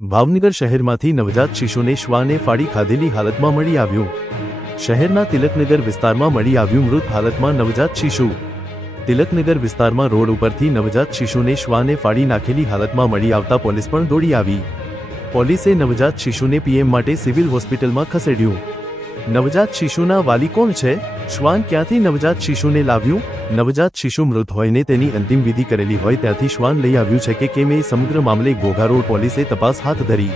ભાવનગર શહેરમાંથી નવજાત શિશુને શ્વાને ફાડી ખાધેલી હાલતમાં મળી આવ્યું. શહેરના તિલકનગર વિસ્તારમાં મળી આવ્યું મૃત હાલતમાં નવજાત શિશુ. તિલકનગર વિસ્તારમાં રોડ ઉપરથી નવજાત શિશુને શ્વાને ફાડી નાખેલી હાલતમાં મળી આવતા પોલીસ પણ દોડી આવી. પોલીસે નવજાત શિશુને પીએમ માટે સિવિલ હોસ્પિટલમાં ખસેડ્યું. નવજાત શિશુના વાલી કોણ છે? શ્વાન ક્યાંથી નવજાત શિશુને લાવ્યું? નવજાત શિશુ મૃત હોયને તેની અંતિમ વિધિ કરેલી હોય ત્યાંથી શ્વાન લઈ આવ્યું છે કે કેમ એ સમગ્ર મામલે ઘોઘારોડ પોલીસે તપાસ હાથ ધરી.